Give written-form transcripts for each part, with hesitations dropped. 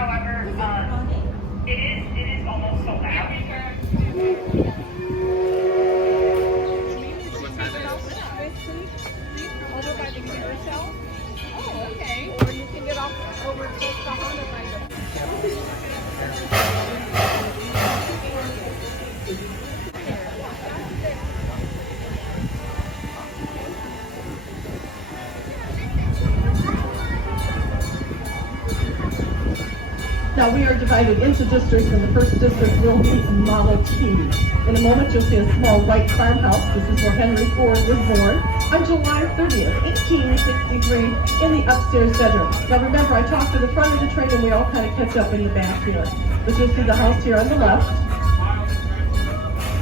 However, it is almost sold out. Over by the carousel. Oh, okay. Or you can get off over to Susquehanna by Now we are divided into districts, and the first district will be Model T. In a moment, you'll see a small white farmhouse. This is where Henry Ford was born on July 30th, 1863, in the upstairs bedroom. Now remember, I talked to the front of the train, and we all kind of catch up in the back here. But you'll see the house here on the left,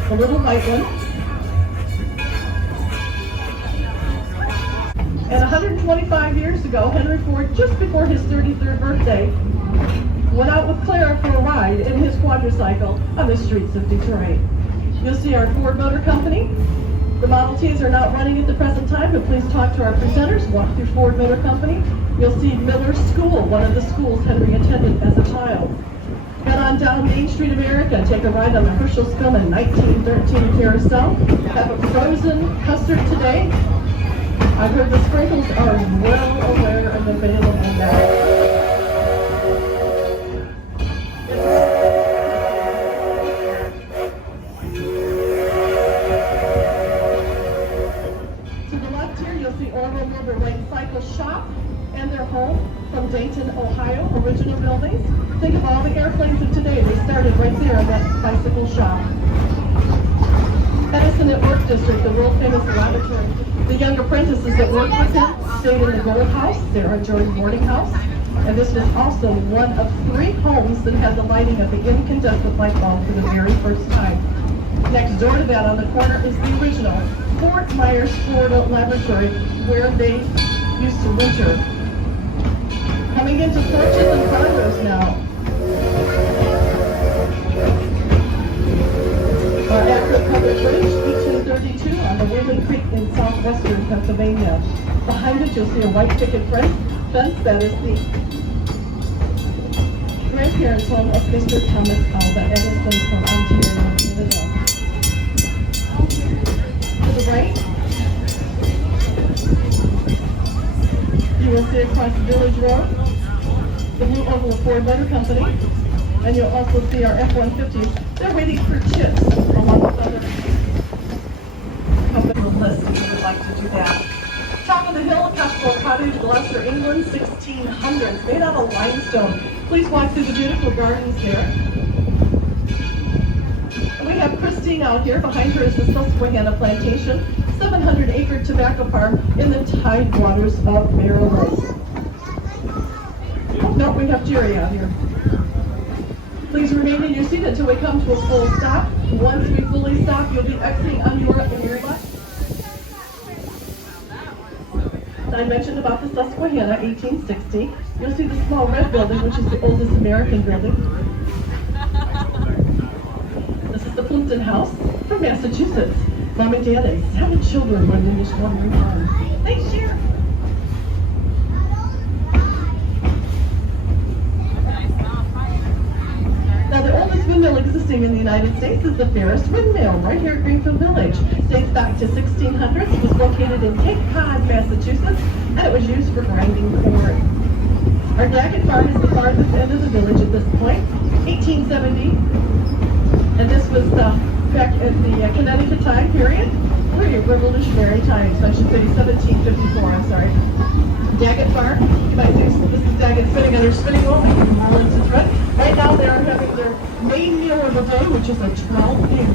the little white one. And 125 years ago, Henry Ford, just before his 33rd birthday, went out with Clara for a ride in his quadricycle on the streets of Detroit. You'll see our Ford Motor Company. The Model Ts are not running at the present time, but please talk to our presenters. Walk through Ford Motor Company. You'll see Miller School, one of the schools Henry attended as a child. Head on down Main Street America. Take a ride on the Herschel Spillman 1913 carousel. Have a frozen custard today. I've heard the sprinkles are well aware and available now. Orville Wright Cycle Shop and their home from Dayton, Ohio, original buildings. Think of all the airplanes of today. They started right there in that bicycle shop. Edison at Work District, the world famous laboratory. The young apprentices that worked with him stayed in the Gold House, Sarah Jordan boarding house. And this was also one of 3 homes that had the lighting of the incandescent light bulb for the very first time. Next door to that on the corner is the original Fort Myers, Florida laboratory where they used to winter. Coming into porches and condos now. Our Akron Covered Bridge, 1832 on the Wheeling Creek in southwestern Pennsylvania. Behind it you'll see a white picket fence. That is the grandparents' home of Mr. Thomas Alva Edison from Ontario, Canada. To the right, you will see across the Village Road the blue Orville Ford Motor Company, and you'll also see our F-150s. They're waiting for chips along with other company list if you would like to do that. Top of the hill, Castle Cottage, Gloucester, England, 1600s, made out of limestone. Please walk through the beautiful gardens there. We have Christine out here. Behind her is the Susquehanna Plantation, 700-acre tobacco farm in the tidewaters of Maryland. Oh, no, we have Jerry out here. Please remain in your seat until we come to a full stop. Once we fully stop, you'll be exiting on your left. I mentioned about the Susquehanna, 1860. You'll see the small red building, which is the oldest American building. This is the Plympton house from Massachusetts. Mom and Dad and 7 children lived in this one room home. Thanks, Sharon. Now, the oldest windmill existing in the United States is the Ferris windmill, right here at Greenfield Village. Dates back to 1600s. It was located in Cape Cod, Massachusetts, and it was used for grinding corn. Our Daggett farm is the farthest end of the village at this point, 1870. And this was back at the Connecticut time period, pre-Revolutionary times, I should say 1754, I'm sorry. Daggett Farm, you might see this is Daggett sitting on her spinning wheel, making rollins and thread. Right now they are having their main meal of the day, which is a 12 egg